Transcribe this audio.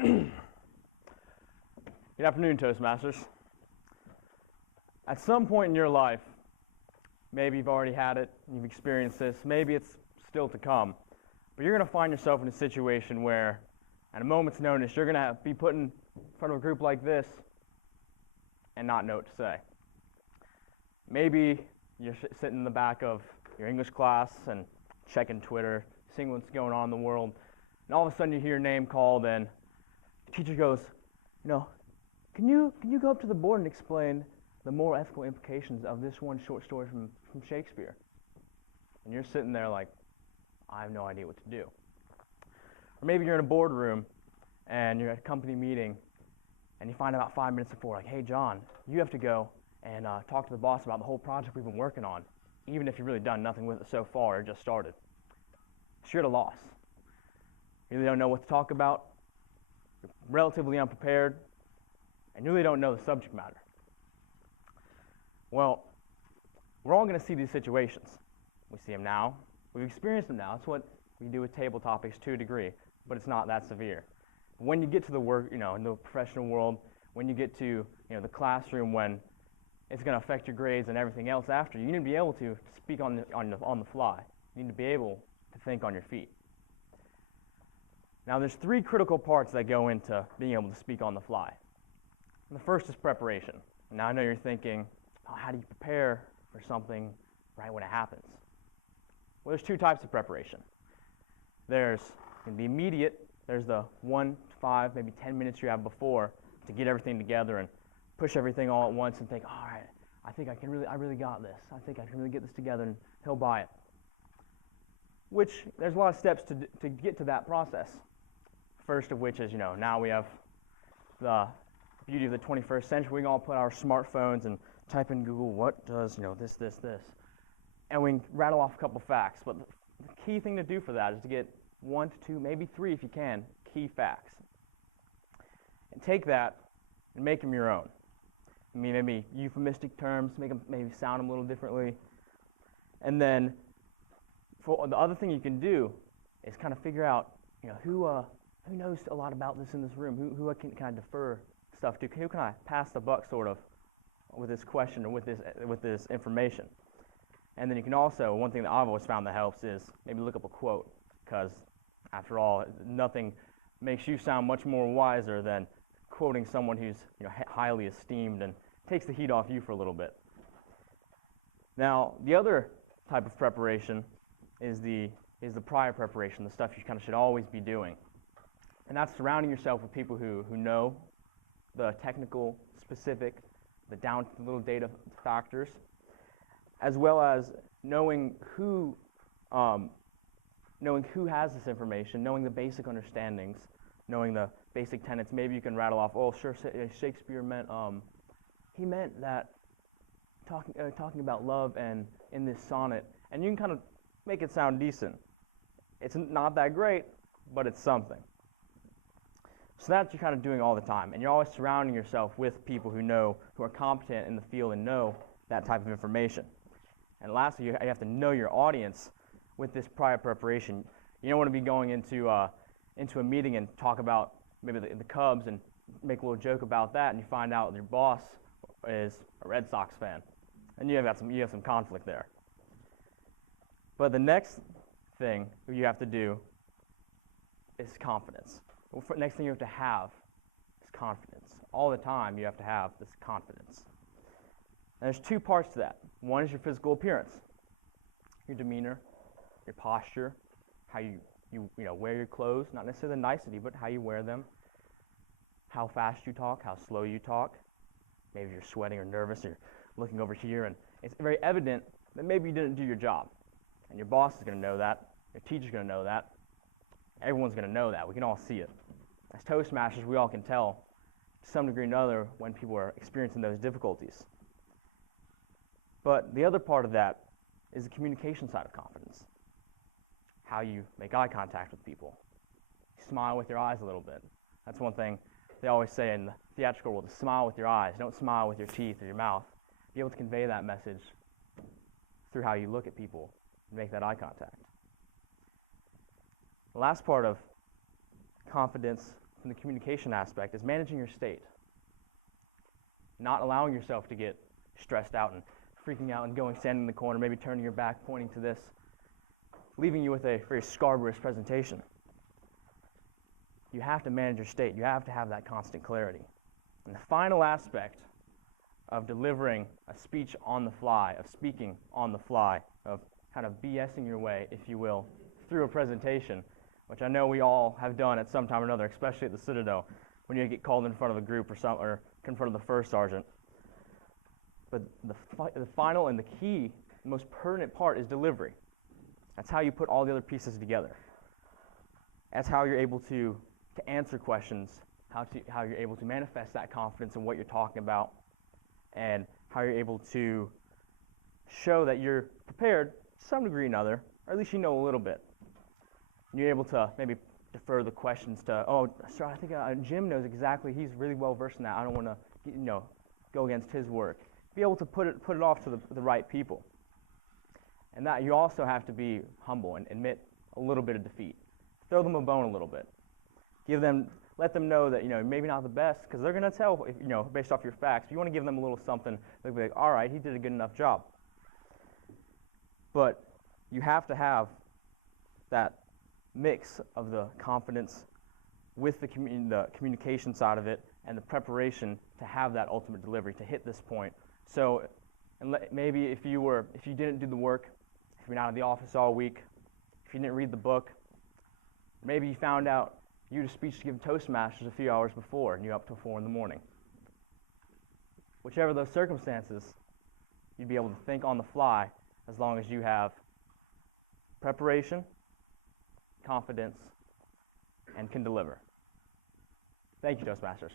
Good afternoon, Toastmasters. At some point in your life, maybe you've already had it, you've experienced this, maybe it's still to come, but you're going to find yourself in a situation where, at a moment's notice, you're going to be put in front of a group like this and not know what to say. Maybe you're sitting in the back of your English class and checking Twitter, seeing what's going on in the world, and all of a sudden you hear your name called and the teacher goes, can you go up to the board and explain the moral ethical implications of this one short story from Shakespeare? And you're sitting there like, I have no idea what to do. Or maybe you're in a boardroom and you're at a company meeting and you find out about 5 minutes before, like, hey John, you have to go and talk to the boss about the whole project we've been working on, even if you've really done nothing with it so far or just started. So you're at a loss. You really don't know what to talk about, you're relatively unprepared, and you really don't know the subject matter. Well, we're all going to see these situations. We see them now. We've experienced them now. It's what we do with table topics to a degree, but it's not that severe. When you get to the work, in the professional world, when you get to, the classroom, when it's going to affect your grades and everything else after, you need to be able to speak on the fly. You need to be able to think on your feet. Now, there's three critical parts that go into being able to speak on the fly. And the first is preparation. Now, I know you're thinking, how do you prepare for something right when it happens? Well, there's two types of preparation. There's the immediate. There's the 1 to 5, maybe 10 minutes you have before to get everything together and push everything all at once and think, all right, I really got this. I think I can really get this together, and he'll buy it. Which, there's a lot of steps to get to that process. First of which is, now we have the beauty of the 21st century. We can all put our smartphones and type in Google, what does, this. And we can rattle off a couple facts. But the key thing to do for that is to get 1 to 2, maybe 3 if you can, key facts. And take that and make them your own. Maybe euphemistic terms, make them maybe sound them a little differently. And then for the other thing you can do is kind of figure out, who knows a lot about this in this room? Who can I defer stuff to? Who can I pass the buck sort of with this question or with this information? And then you can also, one thing that I've always found that helps is maybe look up a quote, because after all, nothing makes you sound much more wiser than quoting someone who's highly esteemed and takes the heat off you for a little bit. Now, the other type of preparation is the prior preparation, the stuff you kind of should always be doing. And that's surrounding yourself with people who know the technical, specific, the down to the little data factors, as well as knowing who has this information, knowing the basic understandings, knowing the basic tenets. Maybe you can rattle off, sure, Shakespeare meant, he meant that talking about love and in this sonnet, and you can kind of make it sound decent. It's not that great, but it's something. So that's what you're kind of doing all the time, and you're always surrounding yourself with people who are competent in the field and know that type of information. And lastly, you have to know your audience with this prior preparation. You don't want to be going into a meeting and talk about maybe the Cubs and make a little joke about that, and you find out your boss is a Red Sox fan, and you have some conflict there. But the next thing you have to do is confidence. The next thing you have to have is confidence. All the time you have to have this confidence. And there's two parts to that. One is your physical appearance, your demeanor, your posture, how you wear your clothes, not necessarily the nicety, but how you wear them, how fast you talk, how slow you talk. Maybe you're sweating or nervous, or you're looking over here, and it's very evident that maybe you didn't do your job. And your boss is going to know that, your teacher's going to know that, everyone's going to know that. We can all see it. As Toastmasters, we all can tell to some degree or another when people are experiencing those difficulties. But the other part of that is the communication side of confidence. How you make eye contact with people. Smile with your eyes a little bit. That's one thing they always say in the theatrical world, to smile with your eyes. Don't smile with your teeth or your mouth. Be able to convey that message through how you look at people and make that eye contact. The last part of confidence from the communication aspect is managing your state. Not allowing yourself to get stressed out and freaking out and standing in the corner, maybe turning your back, pointing to this, leaving you with a very scarbarous presentation. You have to manage your state. You have to have that constant clarity. And the final aspect of delivering a speech on the fly, of speaking on the fly, of kind of BSing your way, if you will, through a presentation, which I know we all have done at some time or another, especially at the Citadel, when you get called in front of a group or in front of the first sergeant. But the final and the key, the most pertinent part is delivery. That's how you put all the other pieces together. That's how you're able to answer questions, how you're able to manifest that confidence in what you're talking about, and how you're able to show that you're prepared to some degree or another, or at least you know a little bit. You're able to maybe defer the questions to, oh, sir, I think Jim knows exactly, he's really well versed in that. I don't want to, go against his work. Be able to put it off to the right people. And that you also have to be humble and admit a little bit of defeat. Throw them a bone a little bit. Let them know that, maybe not the best, because they're going to tell, based off your facts. If you want to give them a little something, they'll be like, all right, he did a good enough job. But you have to have that mix of the confidence with the communication side of it and the preparation to have that ultimate delivery, to hit this point. So maybe if you didn't do the work, if you've been out of the office all week, if you didn't read the book, maybe you found out you had a speech to give Toastmasters a few hours before and you're up till 4 in the morning. Whichever those circumstances, you'd be able to think on the fly as long as you have preparation, confidence, and can deliver. Thank you, Toastmasters.